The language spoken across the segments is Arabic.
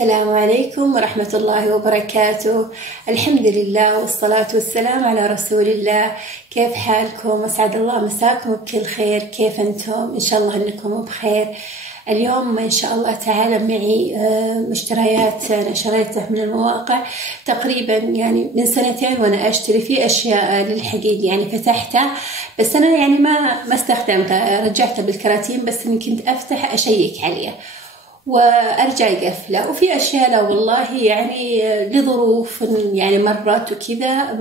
السلام عليكم ورحمة الله وبركاته. الحمد لله والصلاة والسلام على رسول الله. كيف حالكم؟ أسعد الله مساكم بكل خير. كيف أنتم؟ إن شاء الله أنكم بخير. اليوم إن شاء الله تعالى معي مشتريات أنا شريتها من المواقع تقريبا يعني من سنتين وأنا أشتري فيه أشياء للحقيقة، يعني فتحتها بس أنا يعني ما استخدمتها، رجعتها بالكراتين بس إني كنت أفتح أشيك عليها وأرجع يقفله، وفي أشياء لا والله يعني لظروف يعني مرات وكذا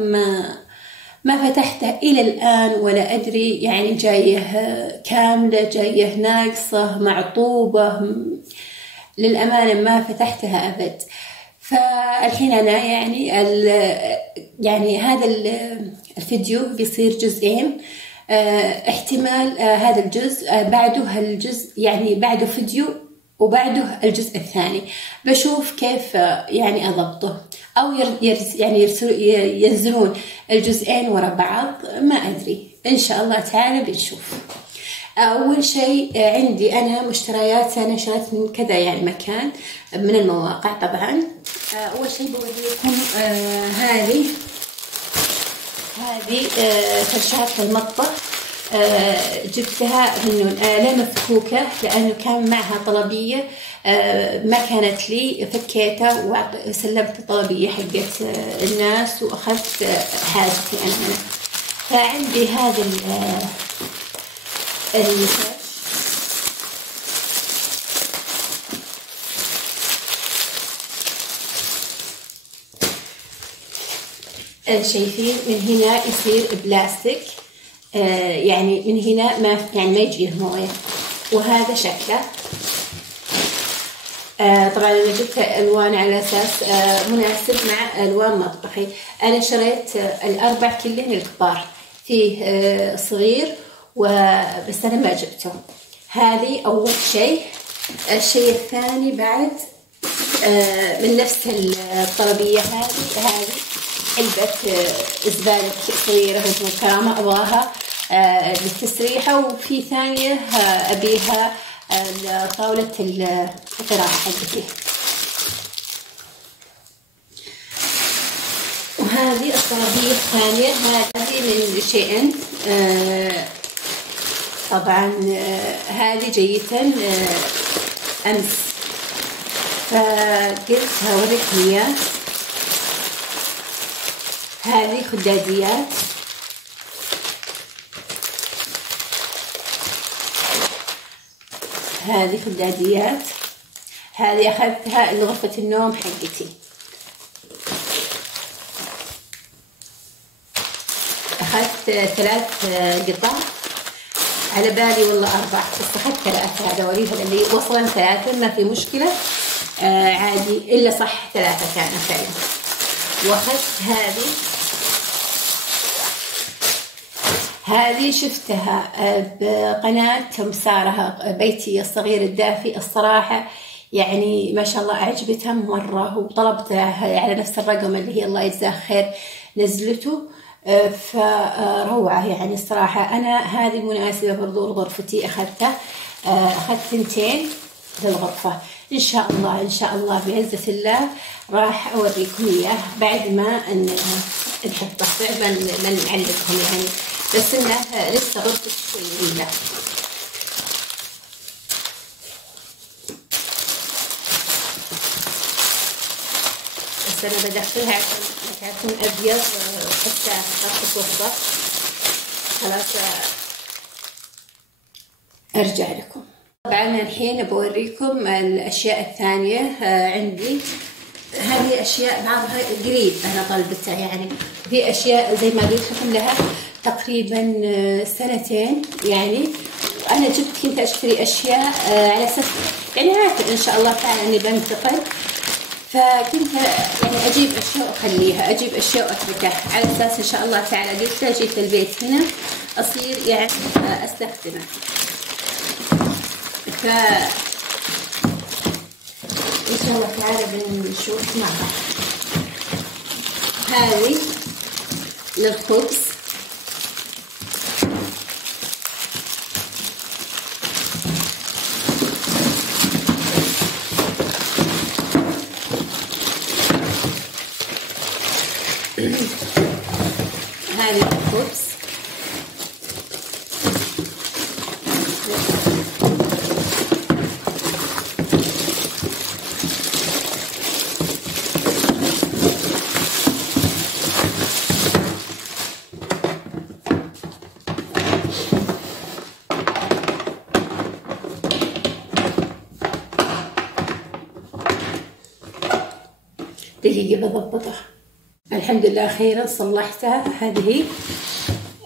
ما فتحته إلى الآن ولا أدري يعني جايه كاملة جايه ناقصة معطوبة، للأمانة ما فتحتها أبد. فالحين أنا يعني هذا الفيديو بيصير جزئين، احتمال هذا الجزء بعده هالجزء يعني بعده فيديو وبعده الجزء الثاني، بشوف كيف يعني أضبطه أو يعني ينزلون الجزئين ورا بعض، ما أدري إن شاء الله تعالى بنشوف. أول شيء عندي أنا مشتريات، أنا شريت من كذا يعني مكان من المواقع طبعا. أول شيء بوريكم هذه فرشات المطبخ، جبتها من آلة مفكوكة لأنه كان معها طلبية ما كانت لي، فكيتها وسلمت الطلبية حقت الناس وأخذت حاجتي أنا. فعندي هذا الفرش شايفين من هنا يصير بلاستيك، يعني من هنا ما يجيه مويه، وهذا شكله. طبعا انا جبت الوان على اساس مناسب مع الوان مطبخي. انا شريت الاربع كلين الكبار، فيه صغير بس انا ما جبته. هذه اول شيء. الشيء الثاني بعد من نفس الطلبية هذه علبة زبالة صغيرة كرامة أبغاها للتسريحة، وفي ثانية أبيها طاولة القراءة حقتي. وهذه الطلبية الثانية، هذه من شيئين طبعا هذه جيدة أمس، فقلت هوريك إياه. هذه خداديات، هذه أخذتها لغرفة النوم حقتي. أخذت 3 قطع، على بالي والله 4 بس أخذت 3. هذا وريها اللي وصلا 3 ما في مشكلة عادي، إلا صح 3 كان فعلا. وأخذت هذه شفتها بقناة مسارها بيتي الصغير الدافي، الصراحة يعني ما شاء الله أعجبتها مرة، وطلبتها على نفس الرقم اللي هي الله يجزاه خير نزلته، فروعة يعني الصراحة. أنا هذه مناسبة برضو لغرفتي، أخذت 2 للغرفة. إن شاء الله بعزة الله راح أوريكم إياه بعد ما نحطه، بعد ما نعلقهم يعني، بس إنه لسه غرفة شوي له. بس أنا بدخلها عشان تكون أبيض حتى تخطط. خلاص أرجع لكم. طبعا الحين بوريكم الأشياء الثانية عندي. هذه أشياء بعضها قريب أنا طلبتها، يعني في أشياء زي ما قلت لكم لها تقريبا 2 يعني. أنا كنت أشتري أشياء على أساس يعني عارفة إن شاء الله تعالى إني بنتقل، فكنت يعني أجيب أشياء وأخليها، أجيب أشياء وأتركها على أساس إن شاء الله تعالى قلت جيت البيت هنا أصير يعني أستخدمه. إن شاء الله تعالى بنشوف مع بعض. هذه للخبز، هذه الخبز دقيقة بضبطها. الحمد لله أخيرا صلحتها. هذه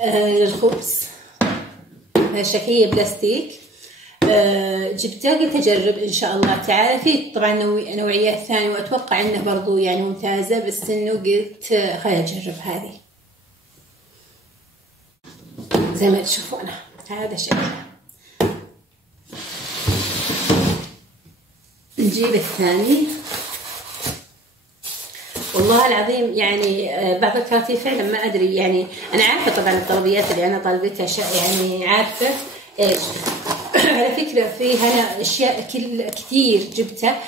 الخبز شكلية بلاستيك، جبتها قلت أجرب إن شاء الله تعالى. في طبعا نوعيات ثانية وأتوقع إنه برضو يعني ممتازة، بس إنه قلت خليني أجرب هذه. زي ما تشوفون هذا شكلها. نجيب الثاني. والله العظيم يعني بعض الكراتين فعلا ما ادري، يعني انا عارفه طبعا الطلبيات اللي انا طالبتها يعني عارفه ايش. على فكره فيها أنا اشياء كثير جبتها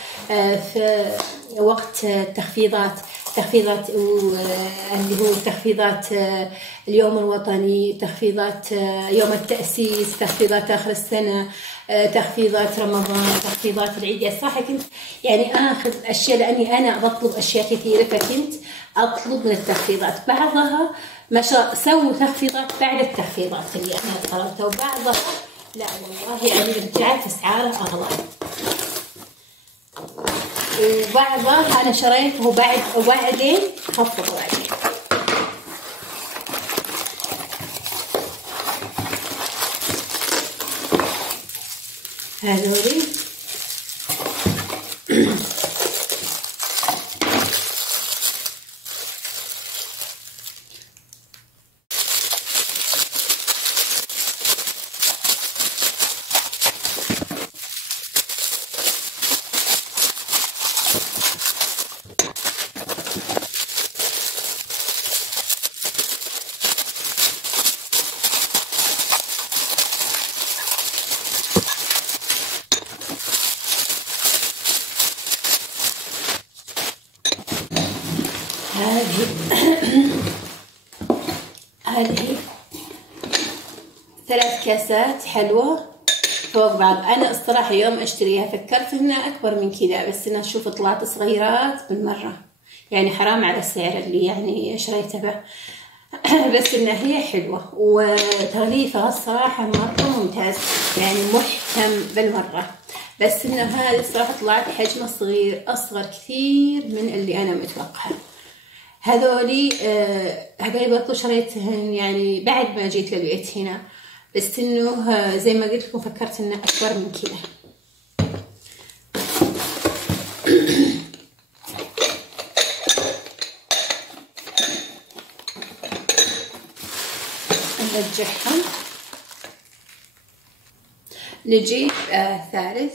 في وقت تخفيضات اللي هو تخفيضات اليوم الوطني، تخفيضات يوم التأسيس، تخفيضات آخر السنة، تخفيضات رمضان، تخفيضات العيد. يعني صراحة كنت يعني آخذ أشياء لأني أنا بطلب أشياء كثيرة، فكنت أطلب من التخفيضات. بعضها ما شاء سووا تخفيضات بعد التخفيضات اللي أنا طلبتها، وبعضها لا والله يعني رجعت أسعارها أغلى، وبعضها أنا شريته وبعدين خفضوا عليه. هذولي هذه 3 كاسات حلوة فوق بعض. أنا الصراحة يوم أشتريها فكرت إنها أكبر من كذا، بس أنا أشوف طلعت صغيرات بالمرة، يعني حرام على السعر اللي يعني شريته به. بس إنها هي حلوة وتغليفها الصراحة مرة ممتاز، يعني محكم بالمرة. بس إنه هذه الصراحة طلعت حجمه صغير، أصغر كثير من اللي أنا متوقعه. هذولي برضو شريتهن يعني بعد ما جيت للبيت هنا، بس انه زي ما قلت لكم فكرت انه اكبر من كذا. نرجعهم. نجيب ثالث.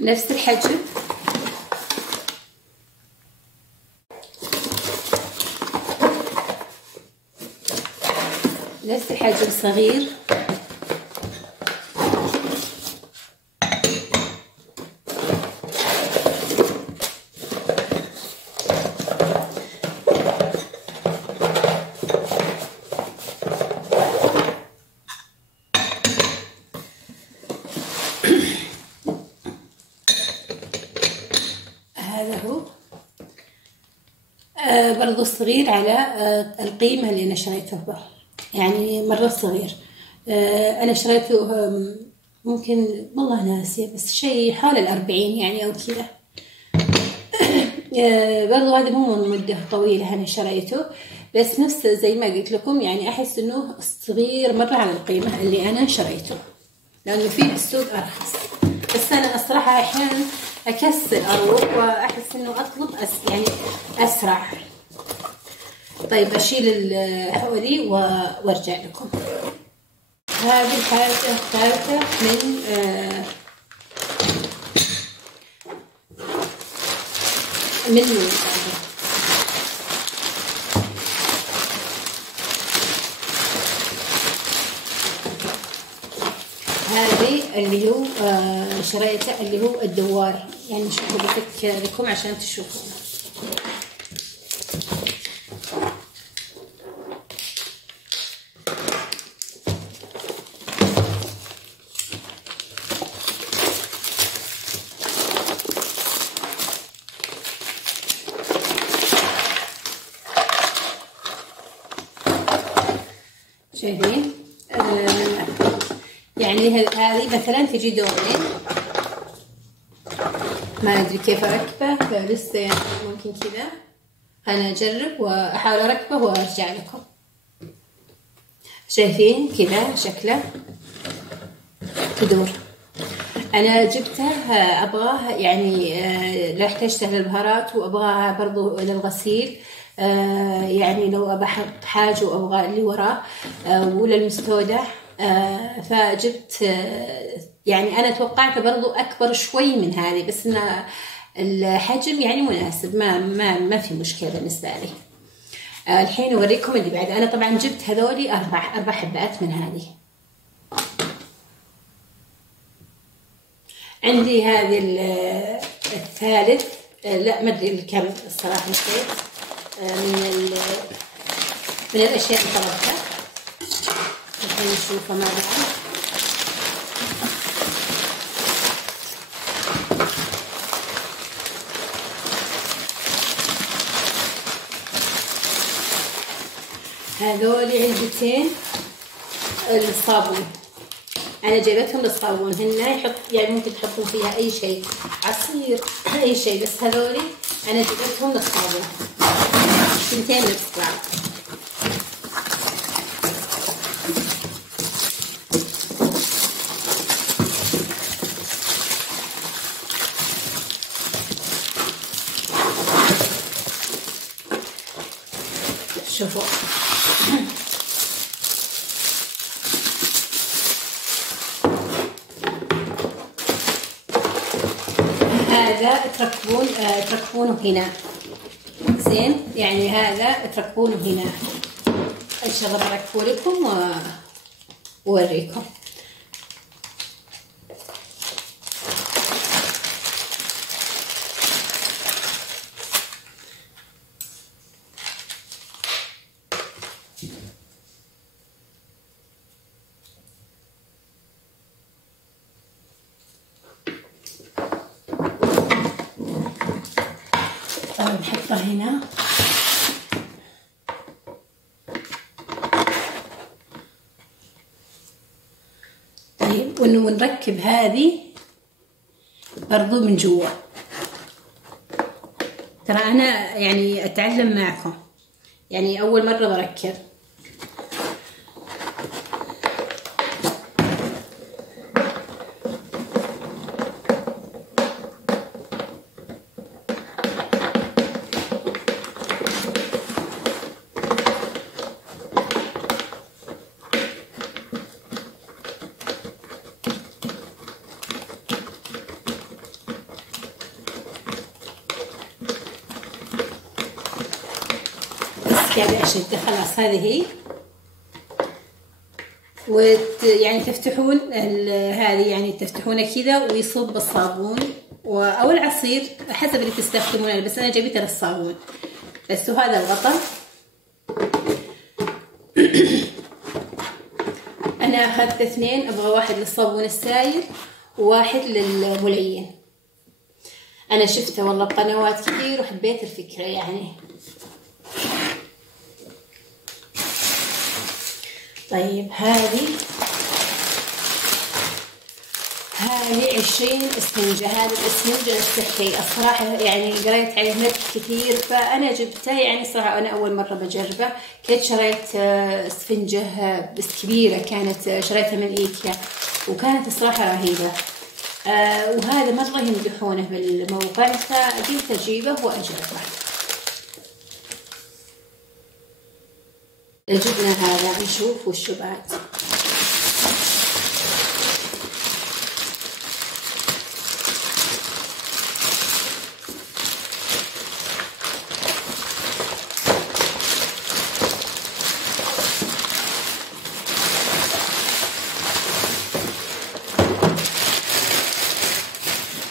نفس الحجم، نفس الحجم صغير. برضو صغير على القيمة اللي أنا شريته به، يعني مرة صغير. أنا شريته ممكن والله ناسية، بس شيء حول 40 يعني أو كذا. برضو هذا مو من مدة طويلة أنا شريته، بس نفس زي ما قلت لكم يعني أحس إنه صغير مرة على القيمة اللي أنا شريته، لأنه فيه بالسوق أرخص. بس أنا الصراحة أحيانا أكسل أروح وأحس إنه أطلب يعني أسرع. طيب أشيل هذي وأرجع لكم. هذه الحاجة الثالثة من هذه اللي هو شريته اللي هو الدوار، يعني شوفوا بفك لكم عشان تشوفوا. شايفين؟ يعني هذه مثلا تجي دورين، ما أدري كيف أركبه لسه، يعني ممكن كذا. أنا أجرب وأحاول أركبه وأرجع لكم. شايفين كذا شكله تدور. أنا جبته أبغاه يعني لو احتجته للبهارات وأبغاها برضو للغسيل، يعني لو أبغى أحط حاجة وأبغى اللي وراه ولا المستودع. فجبت يعني أنا توقعت برضو أكبر شوي من هذه، بس إن الحجم يعني مناسب، ما في مشكلة بالنسبة لي. الحين أوريكم اللي بعد. أنا طبعا جبت هذولي أربع حبات من هذه. عندي هذه الثالث، لا ما أدري الكم الصراحة، نسيت. من الأشياء اللي طلبتها. الحين نشوفها مع بعض. هذول علبتين الصابون، أنا جايبتهم للصابون. هن يحط يعني ممكن تحطون فيها أي شيء، عصير أي شيء، بس هذول أنا جايبتهم للصابون. ثنتين نفس بعض. شوفوا هذا تركبونه هنا زين، يعني هذا تركبونه هنا. ان شاء الله بركبه لكم ووريكم. نحطها هنا. طيب ونركب هذه برضو من جوا. ترى أنا يعني أتعلم معكم، يعني أول مرة بركب. يعني أشد خلاص هذه هي. يعني تفتحون هذه، يعني تفتحونه كذا ويصب الصابون أو العصير حسب اللي تستخدمونه، بس أنا جبت الصابون بس. وهذا الغطاء أنا أخذت اثنين، أبغى واحد للصابون السائل وواحد للملين. أنا شفته والله بقنوات كثير وحبيت الفكرة يعني. طيب هذه 20 اسفنجة. هذا الاسفنجة الصحي الصراحة يعني قريت عليه مدح كثير، فأنا جبته يعني صراحة أنا أول مرة بجربه. كنت شريت اسفنجة بس كبيرة، كانت شريتها من إيكيا وكانت الصراحة رهيبة. وهذا مرة يمدحونه بالموقع، فقلت أجيبه وأجربه. جبنا هذا نشوف وشو بعد.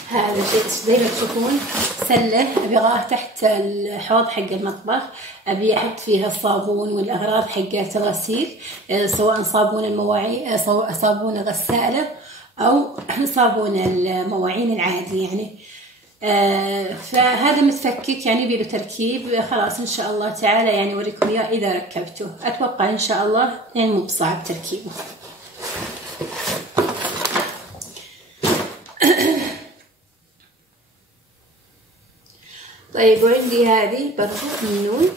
هذا زي ما تشوفون سلة أبغاه تحت الحوض حق المطبخ، أبي أحط فيها الصابون والأغراض حقت الغسيل، سواء صابون المواعين صابون الغسالة أو صابون المواعين العادي يعني. فهذا متفكك يعني يبي له تركيب. خلاص إن شاء الله تعالى يعني أوريكم إياه إذا ركبته. أتوقع إن شاء الله يعني مو بصعب تركيبه. طيب وعندي هذه برضو من نون،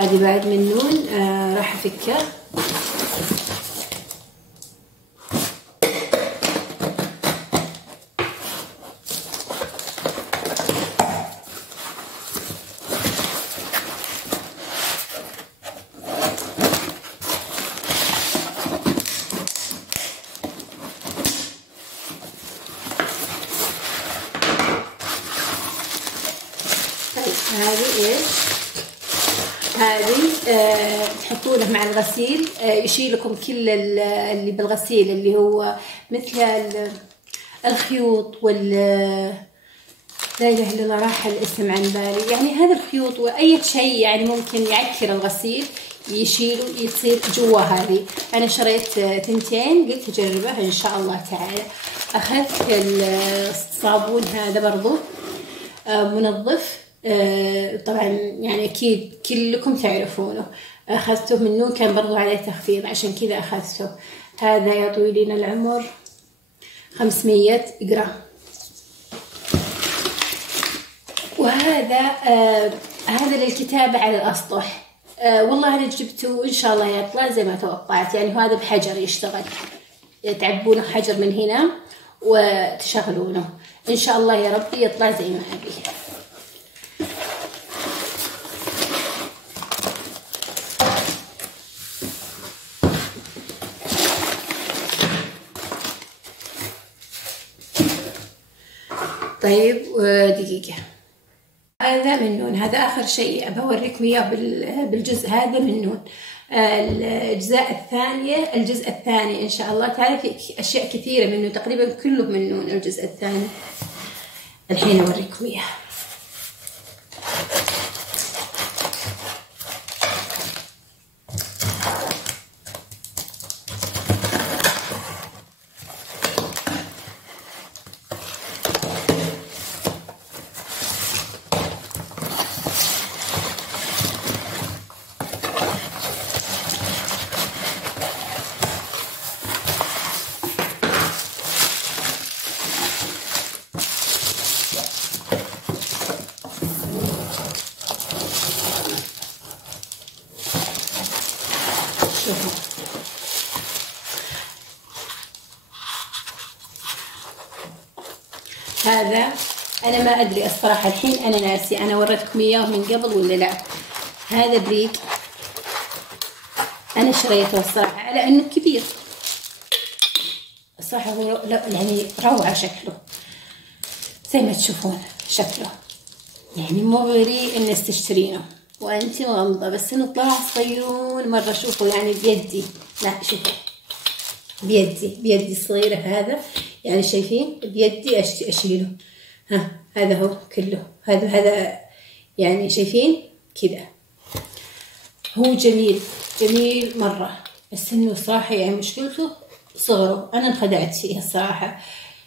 هذه بعد من نون راح أفكها. هذه ايش؟ هذه تحطونه مع الغسيل، يشيل لكم كل اللي بالغسيل اللي هو مثل الخيوط وال لا اله الا الله راح الاسم عن بالي، يعني هذا الخيوط واي شيء يعني ممكن يعكر الغسيل يشيله يصير جوا. هذه انا شريت 2 قلت اجربها ان شاء الله تعالى. اخذت الصابون هذا برضو منظف، طبعا يعني اكيد كلكم تعرفونه. اخذته من نون كان برضو عليه تخفيض عشان كذا اخذته. هذا يا طويلين العمر 500 جرام. وهذا هذا للكتابة على الأسطح. والله أنا جبته إن شاء الله يطلع زي ما توقعت، يعني هذا بحجر يشتغل، تعبونه حجر من هنا وتشغلونه إن شاء الله يا ربي يطلع زي ما أبي. طيب دقيقة، هذا من نون. هذا آخر شيء أبغى أوريكم إياه بالجزء هذا من نون. الجزء الثاني إن شاء الله تعالى في أشياء كثيرة منه، تقريبا كله من نون الجزء الثاني. الحين أوريكم إياه. هذا أنا ما أدري الصراحة، الحين أنا ناسي أنا وريتكم إياه من قبل ولا لا. هذا بريق أنا شريته الصراحة على إنه كبير الصراحة، هو يعني روعة شكله زي ما تشوفون شكله، يعني مغري الناس تشترينه وأنتي مغمضة، بس إنه طلع صيون مرة. شوفوا يعني بيدي، لا شوفوا بيدي الصغيرة هذا، يعني شايفين بيدي أشيله. هذا هو كله، هذا يعني شايفين كذا. هو جميل مرة، بس إنه صراحة يعني مشكلته صغره. أنا انخدعت فيه الصراحة.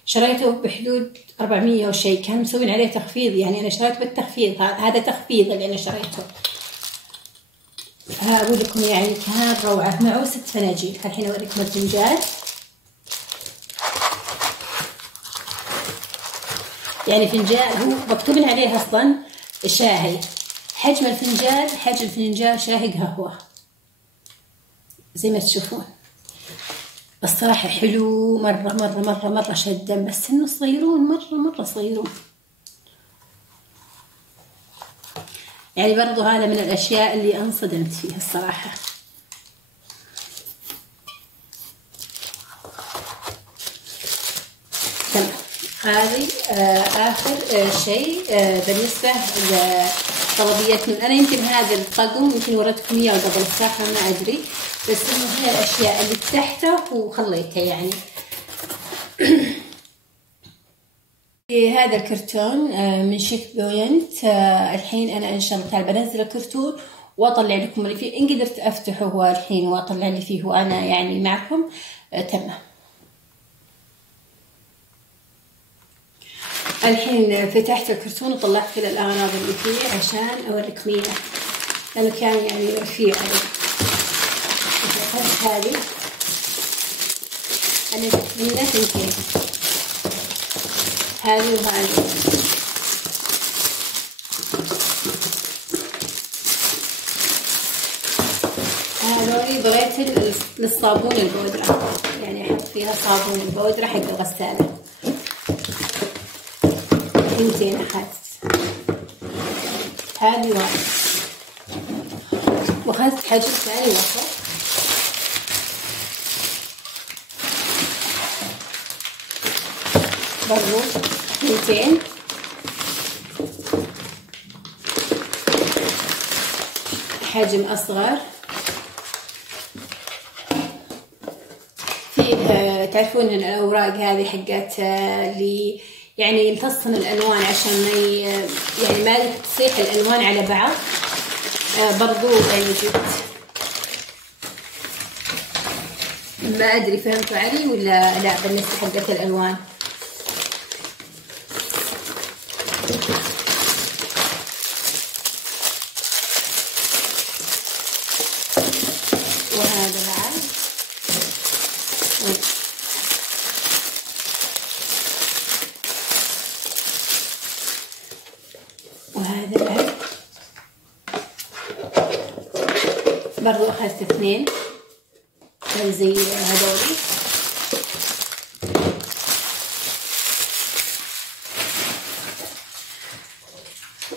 شريته بحدود 400 وشيء، كان مسوين عليه تخفيض، يعني أنا شريته بالتخفيض. هذا تخفيض اللي أنا شريته. فأقول لكم يعني كان روعة. معه 6 فناجيل. الحين أوريكم الفنجان. يعني فنجان هو مكتوب عليه أصلا شاهي. حجم الفنجان شاهي قهوة زي ما تشوفون. الصراحة حلو مرة مرة مرة مرة شدا، بس إنه صغيرون مرة مرة صغيرون. يعني برضو هذا من الأشياء اللي انصدمت فيها الصراحة. تمام. هذه آخر شيء بالنسبة لطلبيتنا. أنا يمكن هذا الطقم يمكن وريتكم إياه قبل صح ما أدري، بس إنه هي الأشياء اللي تحته وخليتها يعني. هذا الكرتون من شيك بوينت. الحين أنا إن شاء الله تعالى بنزل الكرتون وأطلع لكم اللي فيه، إن قدرت أفتحه هو الحين وأطلع اللي فيه وأنا يعني معكم. تمام. الحين فتحت الكرتون وطلعت كل الأغراض اللي فيه عشان أوريكم إياه، لأنه كان يعني رفيع علي. هذه أنا منها 2، هذه وهذه. هذولي بغيت للصابون البودرة، يعني أحط فيها صابون البودرة حق الغسالة. 2 أخذت، هذه واحد، وأخذت حجم ثاني وسط. برضو 2 حجم أصغر. فيه تعرفون الأوراق هذه حقت اللي يعني يمتصن الألوان عشان ما يعني ما تصيح الألوان على بعض. برضو يعني جبت، ما أدري فهمتوا علي ولا لا بالنسبة حقت الألوان. وهذا بعد وهذا بعد برضو أخذت 2 زي هذولي.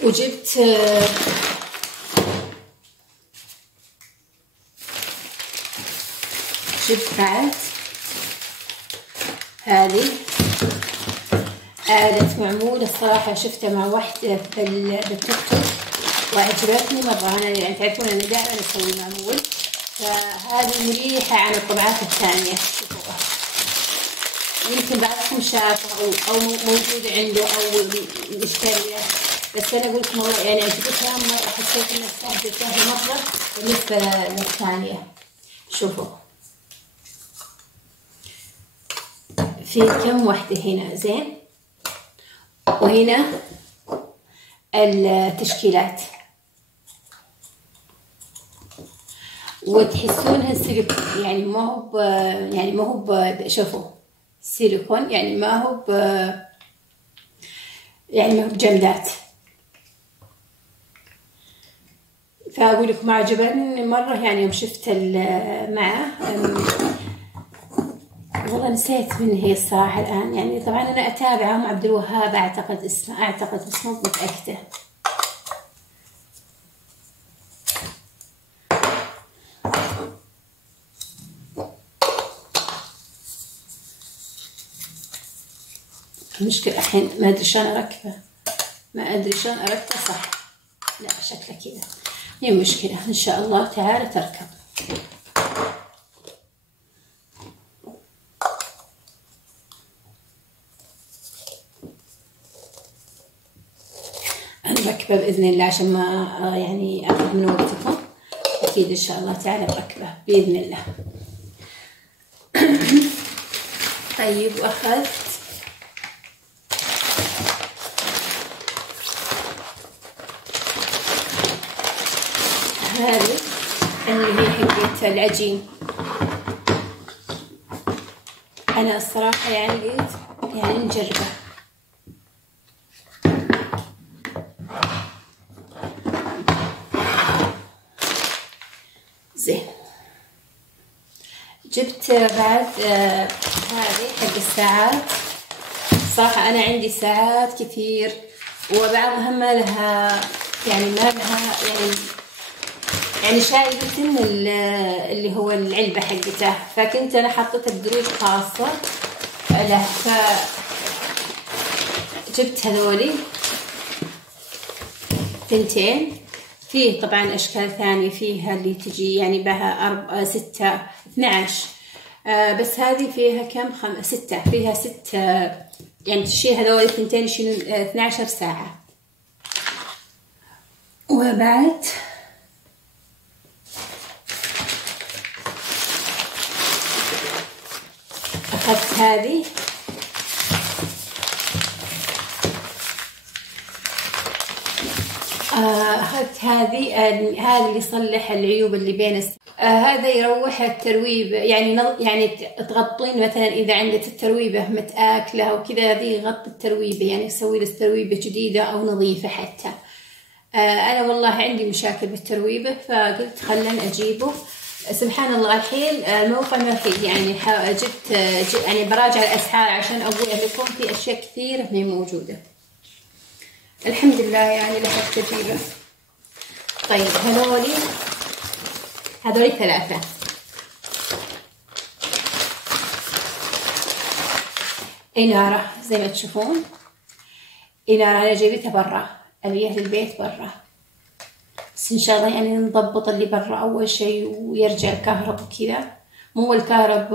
وجبت بعد هذه آلة معمولة. الصراحة شفتها مع واحدة بالتيك توك وعجبتني مرة. أنا يعني تعرفون أنا دائما أسوي معمول، فهذه مريحة عن الطبعات الثانية. شوفوها، يمكن بعضكم شافها أو موجودة عنده أو مشترية، بس أنا قلت والله يعني عجبتها مرة، حسيت إنها استهدفتها مرة بالنسبة للثانية. شوفوا في كم واحدة هنا زين، وهنا التشكيلات، وتحسونها سيليكون يعني ما هو شوفوا سيليكون يعني ما هو جلدات. فأقول لكم ما عجبني مرة يعني يوم شفت معه. والله نسيت من هي الصراحة الآن، يعني طبعا أنا أتابعهم عبد الوهاب أعتقد اسمه متأكدة. المشكلة الحين ما أدري شلون أركبه، صح؟ لا شكله كذا. هي مشكلة، إن شاء الله تعالى تركب. أنا بركبه بإذن الله عشان ما يعني أخذ من وقتكم. أكيد إن شاء الله تعالى بركبه بإذن الله. طيب وأخذت هذه اللي هي حقت العجين. أنا الصراحة يعني قلت يعني نجربه. زين. جبت بعد هذه حق الساعات. صراحة أنا عندي ساعات كثير وبعضها ما لها يعني يعني شايفة اللي هو العلبة حقته، فكنت أنا حطيتها بدروج خاصة له، فجبت هذولي ثنتين. فيه طبعا أشكال ثانية، فيها اللي تجي يعني بها 6 12، بس هذه فيها كم 6، فيها 6 يعني تشيل هذول الثنتين يشيلون 12 ساعة. وبعد أخذت هذه هذا اللي يصلح العيوب اللي بين هذا يروح الترويبة، يعني تغطين مثلا إذا عندك الترويبة متآكلة وكذا، هذه يغطي الترويبة، يعني يسوي لك ترويبة جديدة أو نظيفة حتى. أنا والله عندي مشاكل بالترويبة، فقلت خلنا أجيبه. سبحان الله الحين الموقع ما فيه، يعني جبت يعني براجع الأسعار عشان أقول لكم في أشياء كثيرة ما موجودة. الحمد لله يعني لحقت أجيبه. طيب هذولي 3. إنارة زي ما تشوفون، إنارة أنا جايبتها برا، اللي هي البيت برا، بس إن شاء الله يعني نضبط اللي برا أول شيء ويرجع الكهرب وكذا، مو الكهرب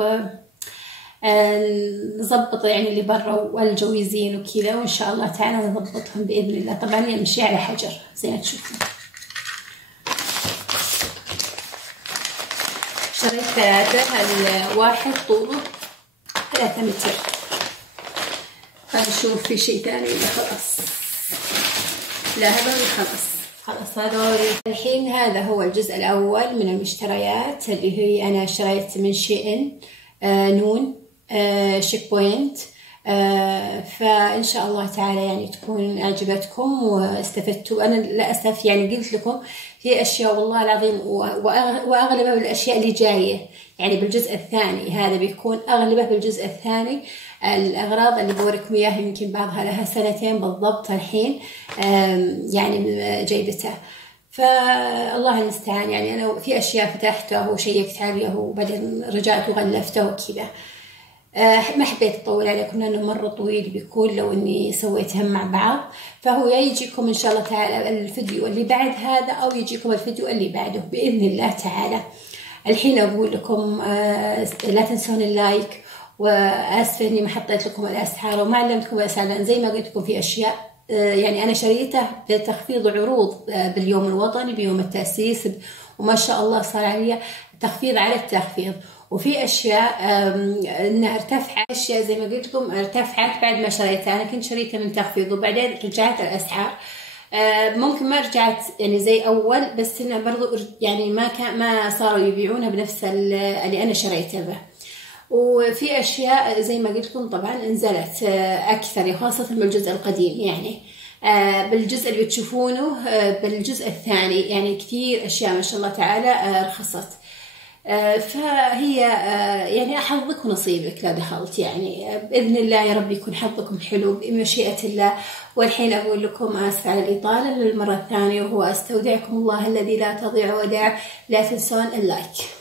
نضبط يعني اللي برا والجويزين وكذا، وإن شاء الله تعالى نضبطهم بإذن الله. طبعا يمشي على حجر زي ما تشوفون. شريت 3، الواحد طوله 3 متر. نشوف في شيء ثاني ولا خلاص؟ لا هذول خلاص هذول. الحين هذا هو الجزء الأول من المشتريات اللي هي أنا اشتريت من شيئين نون شيك بوينت. فإن شاء الله تعالى يعني تكون عجبتكم واستفدتوا. أنا للأسف يعني قلت لكم في أشياء والله العظيم وأغلبها بالأشياء اللي جاية يعني بالجزء الثاني، هذا بيكون أغلبه بالجزء الثاني. الأغراض اللي بوريكم إياها يمكن بعضها لها 2 بالضبط الحين يعني جايبتها، فالله المستعان. يعني أنا في أشياء فتحته وشيكت عليه وبعدين رجعت وغلفته وكذا. ما حبيت أطول عليكم لأنه مرة طويل بيكون لو إني سويتهم مع بعض، فهو يجيكم إن شاء الله تعالى الفيديو اللي بعد هذا أو يجيكم الفيديو اللي بعده بإذن الله تعالى. الحين أقول لكم لا تنسون اللايك، وآسفة إني ما حطيت لكم الأسعار وما علمتكم الأسعار، لأن زي ما قلت لكم في أشياء يعني أنا شريته بتخفيض عروض باليوم الوطني بيوم التأسيس، وما شاء الله صار علي تخفيض على التخفيض. وفي أشياء إنها ارتفعت، أشياء زي ما قلت لكم ارتفعت بعد ما شريتها. أنا كنت شريتها من تخفيض وبعدين رجعت الأسعار. ممكن ما رجعت يعني زي أول، بس إنه برضو يعني ما صاروا يبيعونها بنفس اللي أنا شريته به. وفي أشياء زي ما قلت لكم طبعا نزلت أكثر، خاصة بالجزء القديم يعني بالجزء اللي بتشوفونه بالجزء الثاني يعني كثير أشياء ما شاء الله تعالى رخصت. فهي يعني حظك ونصيبك لا دخلت، يعني بإذن الله يا رب يكون حظكم حلو بمشيئة الله. والحين أقول لكم آسفة على الإطالة للمرة الثانية، وهو أستودعكم الله الذي لا تضيع ودائعه. لا تنسون اللايك.